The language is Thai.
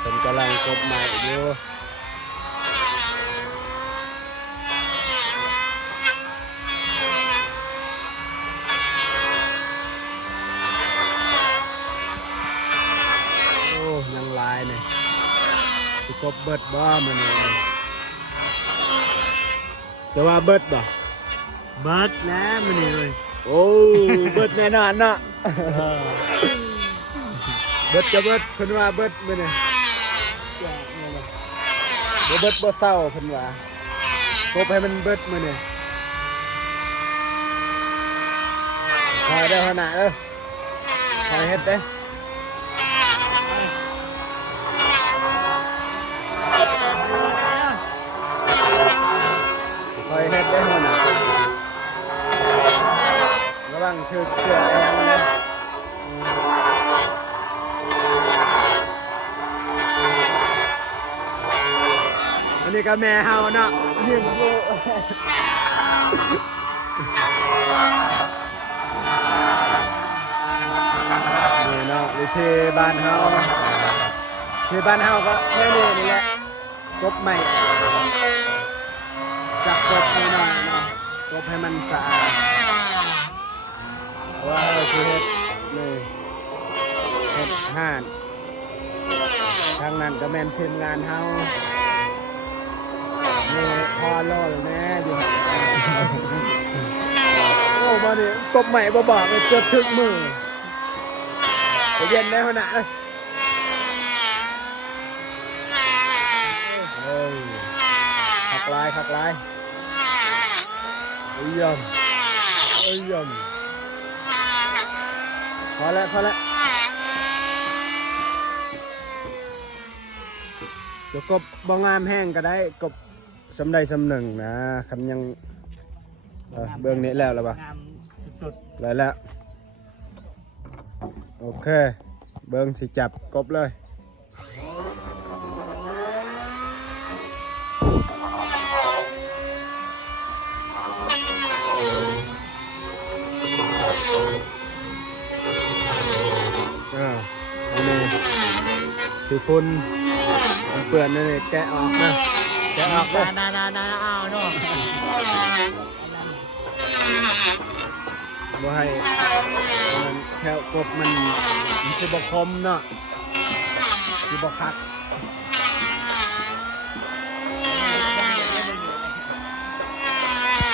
เป็นกำลังกบใหม่อยู่โอ้ยังลายเนี่ยกบเบิดบ้ามันเนี่ยจะว่าเบิดบ่เบิดแล้วมันนี่เลยโอ้เบิดแน่นอนเนาะเบิดจะเบิดเพิ่นว่าเบิดมื้อนี้บ่เบิดบ่เศร้าเพิ่นว่ากบให้มันเบิดมื้อนี้คอยได้ขนาดคอยเฮ็ดเด้คอยเฮ็ดได้ขนาดระวังถือเสื้อแองนะอันนี้ก็แม่เฮาเนาะยิ้มโบนี่เนาะวิธีบ้านเฮาที่บ้านเฮาก็แค่นี้นี่แหละกบใหม่จับกบหน่อยเนาะกบให้มันสะอาดว่าเราคือเฮ็ดนี่เฮ็ดห่านทางนั้นก็แม่นทีมงานเฮานี่พอโลดแม่อยู่โอ้บ่นี่กบใหม่บ่บอกเลยเกือบถึงมือไปเย็นได้ขนาดเลยเฮ้ยขักลายเอ้ยยำพอแล้วเดี๋ยวกบบ่งามแห้งก็ได้กบสำใดสำหนึ่งนะคำยังเบื้องนี้แล้วป่ะสุดแล้วโอเคเบื้องสิจับกบเลยอันนี้คือคุณเปื่อนนี่แกะออกนะแกะออกเลยนาเอาเนาะบ่ให้มันแค่กบมันสิบ่คมเนาะสิบ่คัก